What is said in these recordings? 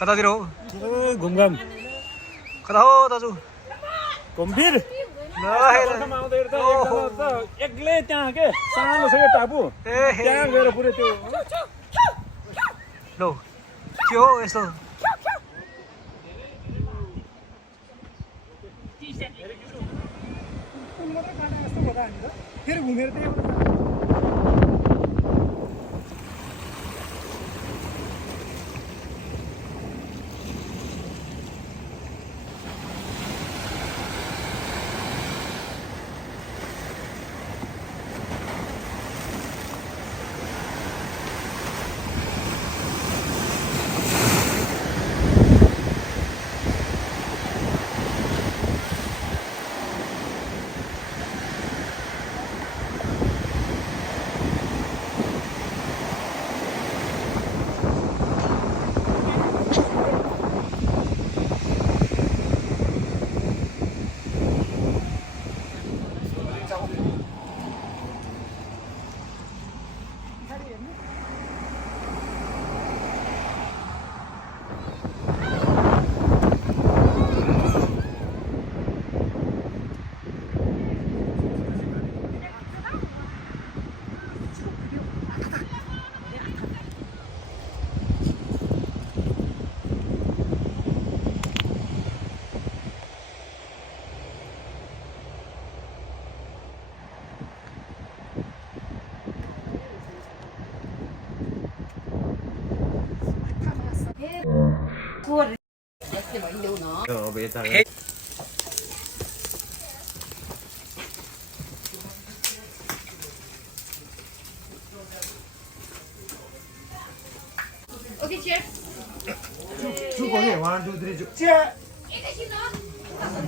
कतातिर हो घुमघाम कता हो दाजु गम्भीर एक्लै त्यहाँ के सानो छ यो टापु त्यहाँ गएर पुरै त्यो लो के हो यस्तो फेरि घुमेर त्यहाँ Okay, cheers. Two okay, 1, 2, 3, cheers.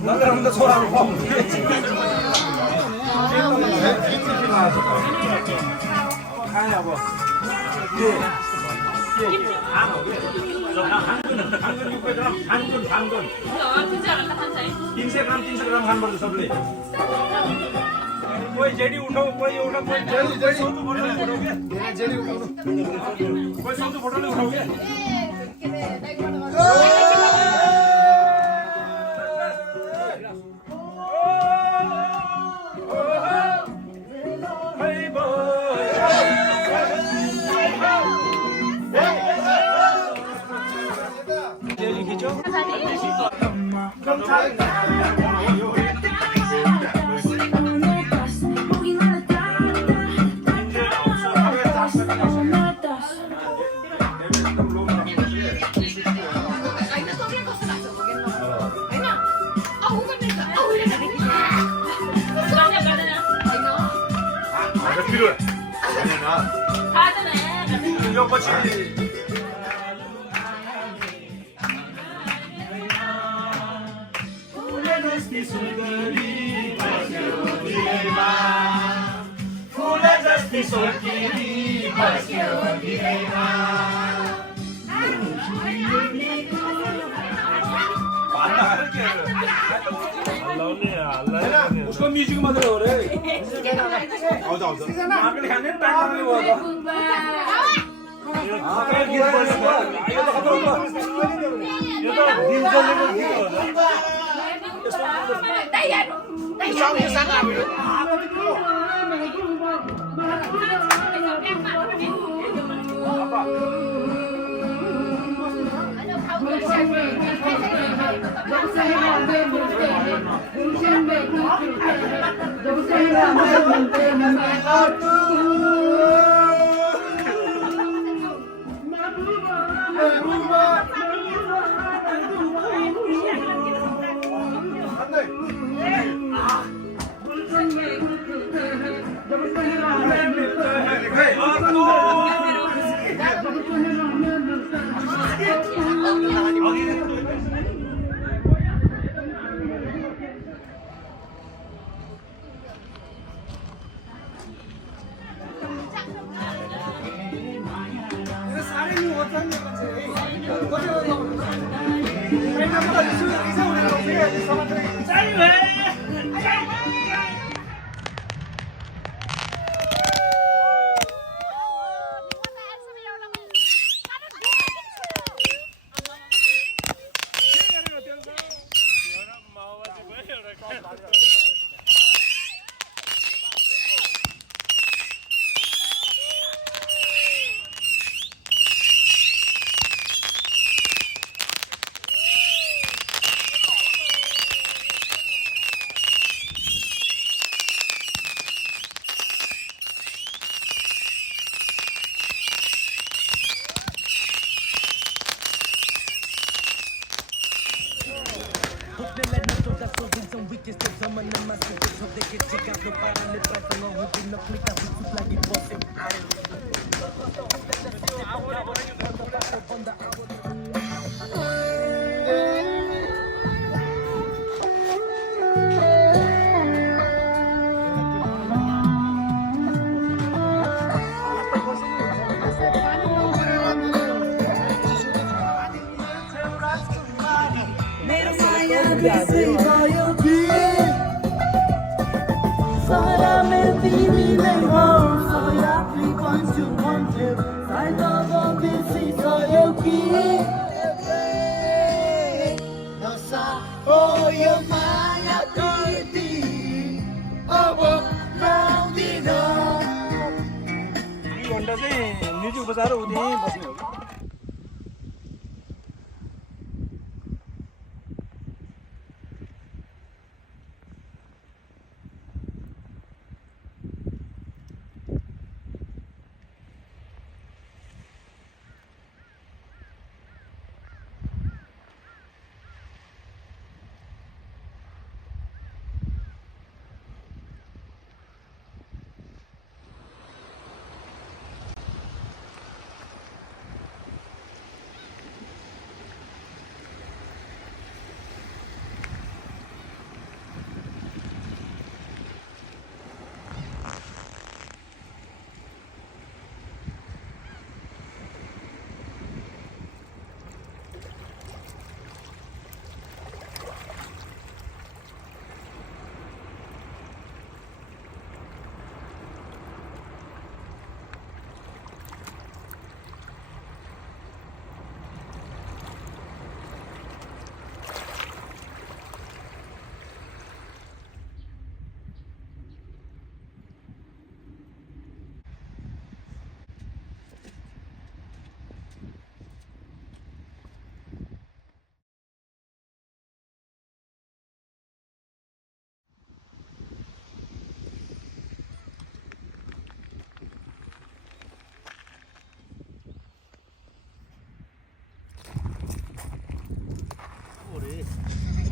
나는 더 좋아하고. 가야 뭐. 예. 당근 600g, 당근. तीन सौ ग्राम खानु पर्छ सबले कोही जेडी उठाऊ कोही एउटा कोही सौतो बोतल उठाऊ के जेडी उठाउनु कोही सौतो बोतल उठाऊ के जेडी खिचो उसको म्युजिक मात्रै हो रे आउँछ आउँछ आफूले खाने टाइम लाग्ने भयो त म्युजिक बजाएर उ त्यहीँ बस्ने हो कि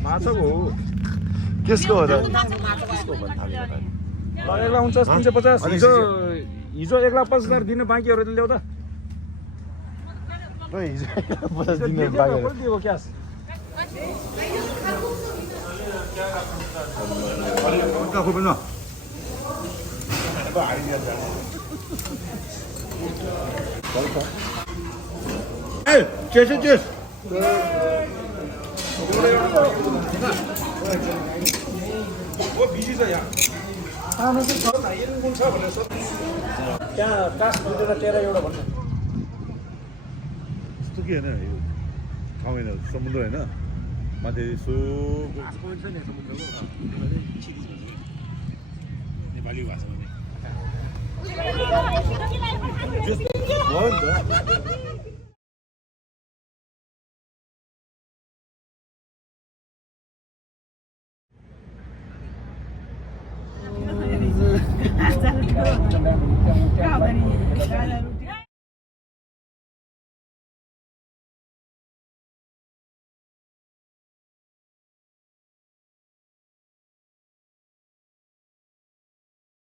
माछाको हो केसको हो त? 1,49,350 हिजो 1,50,000 दिनु बाँकी हो र ल्याउ त हिजो 50 दिन बाँकी हो। दिएको क्यास चेस वो बिजी छ यहाँ खानु चाहिँ छ हेर्नु कुन छ भनेर सोध्नु त्यहाँ कास भेटेर 13 एउटा भन्छ नजिकै होइन यो ठाउँ होइन समुद्र होइन माथि यसो नेपाली भाषामा Gaza.